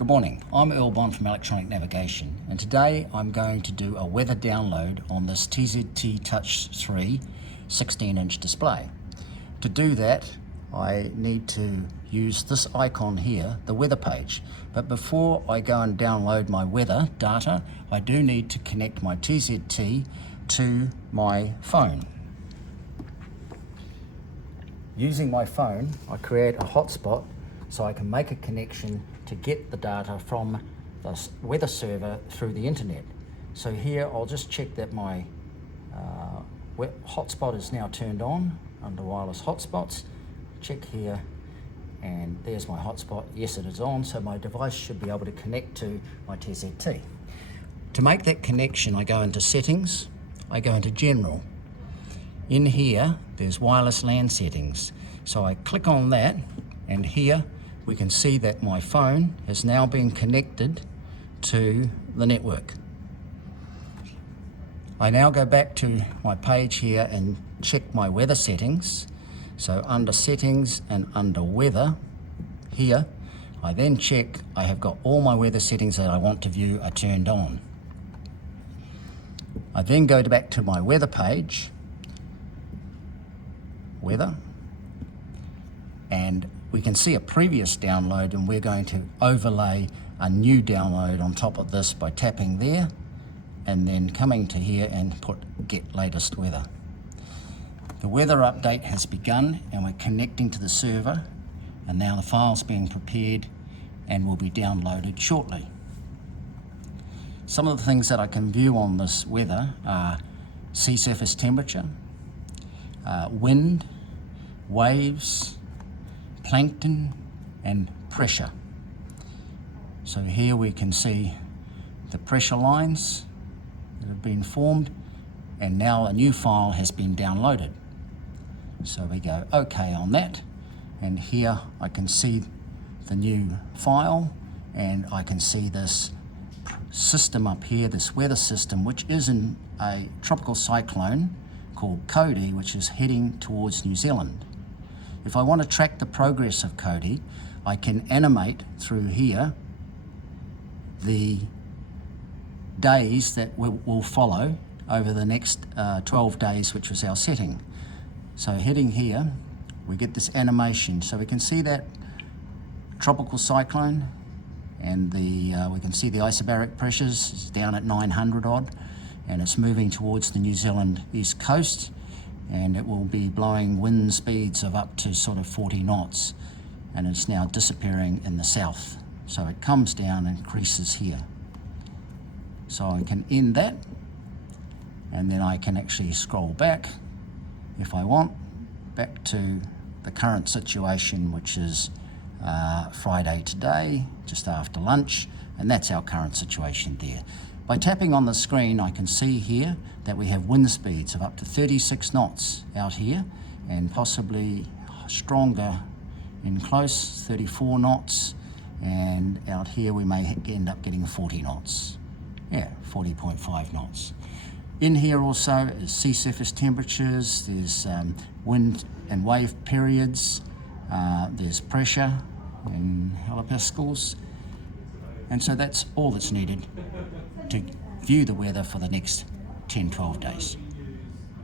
Good morning, I'm Earl Bond from Electronic Navigation, and today I'm going to do a weather download on this TZT3 16-inch display. To do that, I need to use this icon here, the weather page. But before I go and download my weather data, I do need to connect my TZT to my phone. Using my phone, I create a hotspot so I can make a connection to get the data from the weather server through the internet. So here I'll just check that my hotspot is now turned on under wireless hotspots. Check here, and there's my hotspot. Yes, it is on, so my device should be able to connect to my TZT. To make that connection, I go into settings, I go into general. In here, there's wireless LAN settings. So I click on that, and here we can see that my phone has now been connected to the network. I now go back to my page here and check my weather settings. So under settings and under weather here, I then check I have got all my weather settings that I want to view are turned on. I then go back to my weather page, weather, and we can see a previous download, and we're going to overlay a new download on top of this by tapping there and then coming to here and put get latest weather. The weather update has begun and we're connecting to the server, and now the file's being prepared and will be downloaded shortly. Some of the things that I can view on this weather are sea surface temperature, wind, waves, plankton and pressure. So here we can see the pressure lines that have been formed, and now a new file has been downloaded. So we go OK on that, and here I can see the new file, and I can see this system up here, this weather system, which is in a tropical cyclone called Cody, which is heading towards New Zealand. If I want to track the progress of Cody, I can animate through here the days that will follow over the next 12 days, which was our setting. So heading here, we get this animation. So we can see that tropical cyclone, and we can see the isobaric pressures is down at 900 odd, and it's moving towards the New Zealand east coast, and it will be blowing wind speeds of up to sort of 40 knots, and it's now disappearing in the south. So it comes down and increases here. So I can end that, and then I can actually scroll back if I want, back to the current situation, which is Friday today, just after lunch, and that's our current situation there. By tapping on the screen, I can see here that we have wind speeds of up to 36 knots out here, and possibly stronger in close, 34 knots, and out here we may end up getting 40 knots. Yeah, 40.5 knots. In here also is sea surface temperatures, there's wind and wave periods, there's pressure in hectopascals, and so that's all that's needed to view the weather for the next 10-12 days.